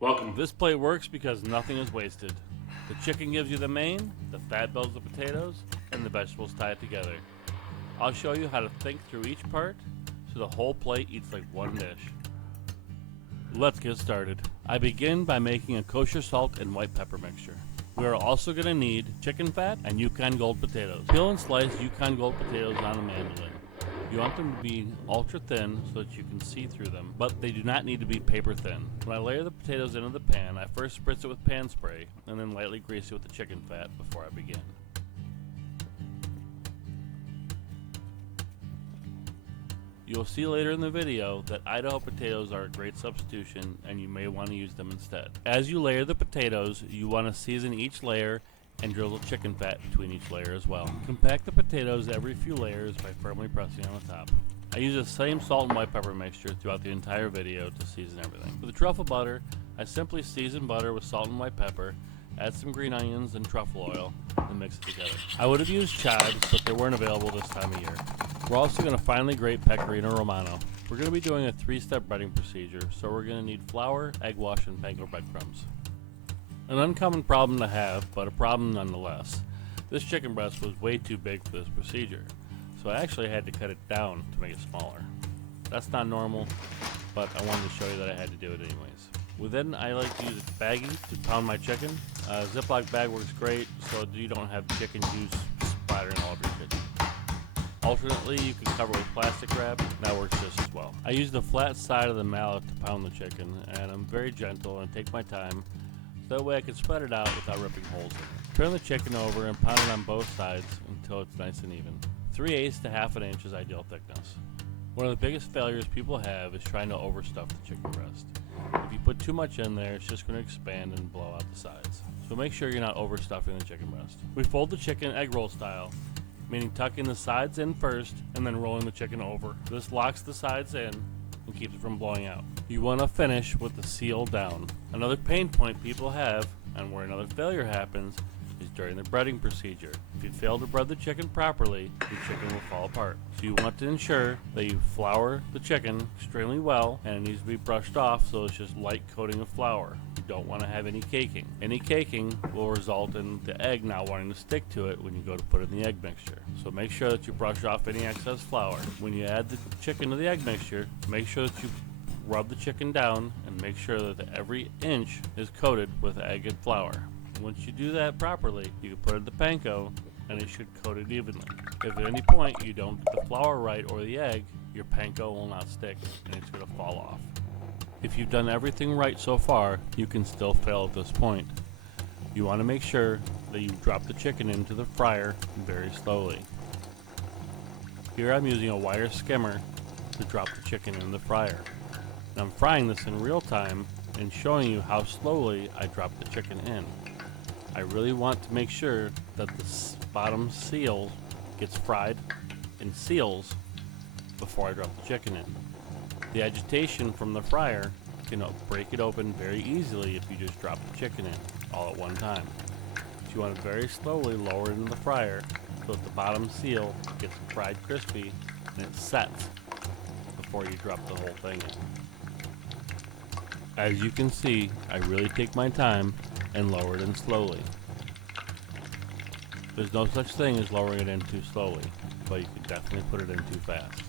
Welcome. This plate works because nothing is wasted. The chicken gives you the main, the fat builds the potatoes, and the vegetables tie it together. I'll show you how to think through each part so the whole plate eats like one dish. Let's get started. I begin by making a kosher salt and white pepper mixture. We are also going to need chicken fat and Yukon Gold potatoes. Peel and slice Yukon Gold potatoes on a mandolin. You want them to be ultra thin so that you can see through them, but they do not need to be paper thin. When I layer the potatoes into the pan, I first spritz it with pan spray and then lightly grease it with the chicken fat before I begin. You will see later in the video that Idaho potatoes are a great substitution and you may want to use them instead. As you layer the potatoes, you want to season each layer and drizzle chicken fat between each layer as well. Compact the potatoes every few layers by firmly pressing on the top. I use the same salt and white pepper mixture throughout the entire video to season everything. For the truffle butter, I simply season butter with salt and white pepper, add some green onions and truffle oil, and mix it together. I would have used chives, but they weren't available this time of year. We're also going to finely grate pecorino romano. We're going to be doing a 3-step breading procedure, so we're going to need flour, egg wash, and panko breadcrumbs. An uncommon problem to have, but a problem nonetheless. This chicken breast was way too big for this procedure, so I actually had to cut it down to make it smaller. That's not normal, but I wanted to show you that I had to do it anyways. Then I like to use a baggie to pound my chicken. A Ziploc bag works great so you don't have chicken juice splattering all over your chicken. Alternately, you can cover it with plastic wrap, and that works just as well. I use the flat side of the mallet to pound the chicken, and I'm very gentle and take my time, so that way I can spread it out without ripping holes in it. Turn the chicken over and pound it on both sides until it's nice and even. 3/8 to ½ an inch is ideal thickness. One of the biggest failures people have is trying to overstuff the chicken breast. If you put too much in there, it's just going to expand and blow out the sides. So make sure you're not overstuffing the chicken breast. We fold the chicken egg roll style, meaning tucking the sides in first and then rolling the chicken over. This locks the sides in and keeps it from blowing out. You want to finish with the seal down. Another pain point people have, and where another failure happens, is during the breading procedure. If you fail to bread the chicken properly, your chicken will fall apart. So you want to ensure that you flour the chicken extremely well, and it needs to be brushed off so it's just light coating of flour. You don't want to have any caking. Any caking will result in the egg not wanting to stick to it when you go to put in the egg mixture. So make sure that you brush off any excess flour. When you add the chicken to the egg mixture, make sure that you rub the chicken down and make sure that every inch is coated with egg and flour. Once you do that properly, you can put it in the panko and it should coat it evenly. If at any point you don't get the flour right or the egg, your panko will not stick and it's going to fall off. If you've done everything right so far, you can still fail at this point. You want to make sure that you drop the chicken into the fryer very slowly. Here I'm using a wire skimmer to drop the chicken in the fryer. And I'm frying this in real time and showing you how slowly I drop the chicken in. I really want to make sure that the bottom seal gets fried and seals before I drop the chicken in. The agitation from the fryer can break it open very easily if you just drop the chicken in all at one time. So you want to very slowly lower it into the fryer so that the bottom seal gets fried crispy and it sets before you drop the whole thing in. As you can see, I really take my time and lower it in slowly. There's no such thing as lowering it in too slowly, but you can definitely put it in too fast.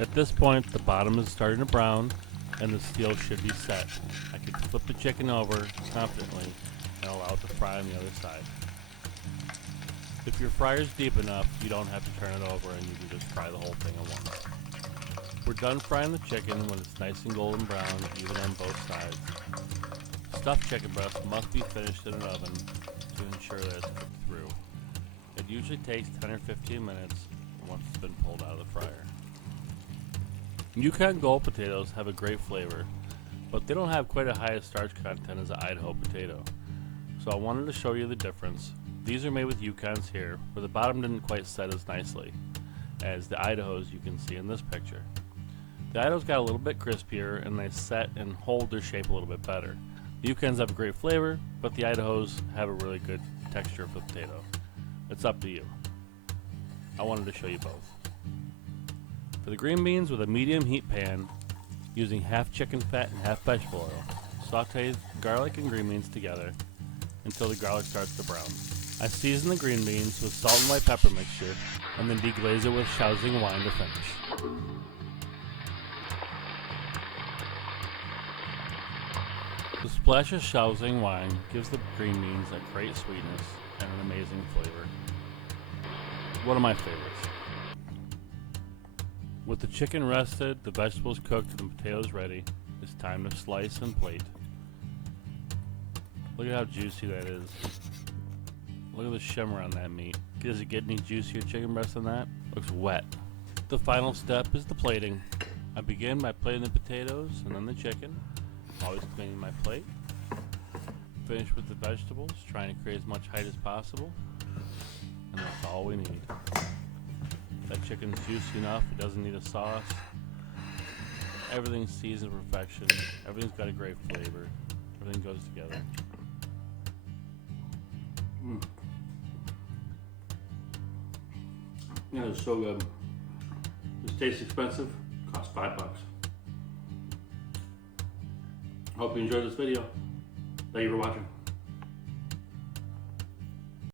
At this point, the bottom is starting to brown and the seal should be set. I can flip the chicken over confidently and allow it to fry on the other side. If your fryer is deep enough, you don't have to turn it over and you can just fry the whole thing at once. We're done frying the chicken when it's nice and golden brown, even on both sides. Stuffed chicken breast must be finished in an oven to ensure that it's cooked through. It usually takes 10 or 15 minutes once it's been pulled out of the fryer. Yukon Gold potatoes have a great flavor, but they don't have quite as high a starch content as the Idaho potato. So I wanted to show you the difference. These are made with Yukons here, where the bottom didn't quite set as nicely as the Idahos you can see in this picture. The Idahos got a little bit crispier and they set and hold their shape a little bit better. The Yukons have a great flavor, but the Idahos have a really good texture of the potato. It's up to you. I wanted to show you both. For the green beans, with a medium heat pan, using half chicken fat and half vegetable oil, saute garlic and green beans together until the garlic starts to brown. I season the green beans with salt and white pepper mixture and then deglaze it with Shaoxing wine to finish. The splash of Shaoxing wine gives the green beans a great sweetness and an amazing flavor. One of my favorites. With the chicken rested, the vegetables cooked, and the potatoes ready, it's time to slice and plate. Look at how juicy that is. Look at the shimmer on that meat. Does it get any juicier chicken breast than that? Looks wet. The final step is the plating. I begin by plating the potatoes and then the chicken, always cleaning my plate. Finish with the vegetables, trying to create as much height as possible. And that's all we need. That chicken's juicy enough, it doesn't need a sauce. Everything's seasoned to perfection. Everything's got a great flavor. Everything goes together. Yeah, it's so good. This tastes expensive. Costs $5. Hope you enjoyed this video. Thank you for watching.